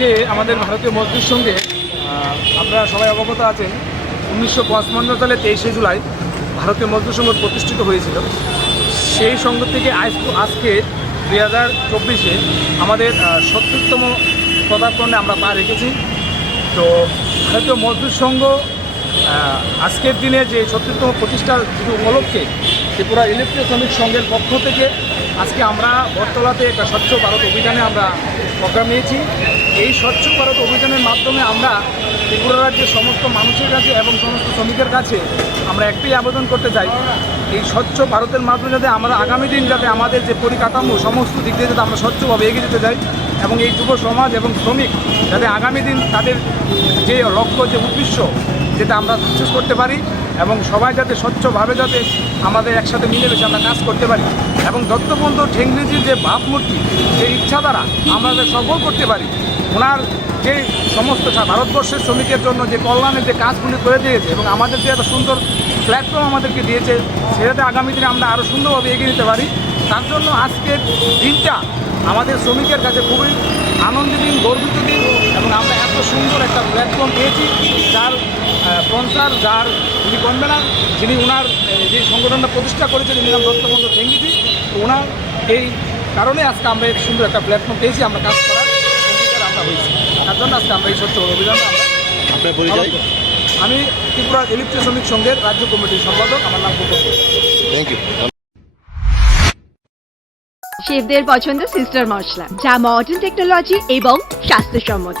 আজকে আমাদের ভারতীয় মজদুর সঙ্গে আপনারা সবাই অবগত আছেন, উনিশশো পঁচপান্ন সালে তেইশে জুলাই ভারতীয় মজদুর সংঘ প্রতিষ্ঠিত হয়েছিল। সেই সংঘ থেকে আজ আজকে দুই হাজার চব্বিশে আমাদের সত্তরতম পদার্পণে আমরা পা রেখেছি। তো ভারতীয় মজদুর সংঘ আজকের দিনে যে সত্তরতম প্রতিষ্ঠার উপলক্ষে ত্রিপুরা ইলেকট্রিক শ্রমিক সংঘের পক্ষ থেকে আজকে আমরা বটতলাতে একটা স্বচ্ছ ভারত অভিযানে আমরা প্রোগ্রাম নিয়েছি। এই স্বচ্ছ ভারত অভিযানের মাধ্যমে আমরা ত্রিপুরা রাজ্যের সমস্ত মানুষের কাছে এবং সমস্ত শ্রমিকের কাছে আমরা একটাই আবেদন করতে চাই, এই স্বচ্ছ ভারতের মাধ্যমে যাতে আমরা আগামী দিন যাতে আমাদের যে পরিকাঠামো সমস্ত দিক দিয়ে যাতে আমরা স্বচ্ছভাবে এগিয়ে যেতে চাই এবং এই যুব সমাজ এবং শ্রমিক যাতে আগামী দিন তাদের যে লক্ষ্য, যে উদ্দেশ্য যেটা আমরা সাকসেস করতে পারি এবং সবাই যাতে স্বচ্ছভাবে যাতে আমাদের একসাথে মিলেমিশে আমরা কাজ করতে পারি এবং দত্তবন্ধু ঠেংরিজির যে ভাবমূর্তি যে ইচ্ছা দ্বারা আমরা সফল করতে পারি। ওনার যে সমস্ত ভারতবর্ষের শ্রমিকের জন্য যে কল্যাণের যে কাজগুলি করে দিয়েছে এবং আমাদের যে একটা সুন্দর প্ল্যাটফর্ম আমাদেরকে দিয়েছে, সেটাতে আগামী দিনে আমরা আরও সুন্দরভাবে এগিয়ে নিতে পারি। তার জন্য আজকের দিনটা আমাদের শ্রমিকের কাছে খুবই আনন্দের দিন, গর্বিত দিন। এত সুন্দর একটা প্ল্যাটফর্ম পেয়েছি যার স্পন্সার যার যিনি কনভেনার যিনি ওনার যে সংগঠনটা প্রতিষ্ঠা করেছেন যিনি নাম দত্তবন্ধু ঠেঙ্গিজি ওনার এই কারণে আজকে আমরা এই সুন্দর একটা প্ল্যাটফর্ম পেয়েছি আমরা কাজ করার অঙ্গীকার আমরা হয়েছি। তার জন্য আজকে আমরা এই স্বচ্ছ অভিযানটা আমরা পরিচয়? আমি ত্রিপুরা ইলেকট্রিক শ্রমিক সংঘের রাজ্য কমিটির সম্পাদক আমার নাম কুকুর থ্যাংক ইউ শেফদের পছন্দ সিস্টার মশলা যা মডার্ন টেকনোলজি এবং স্বাস্থ্যসম্মত।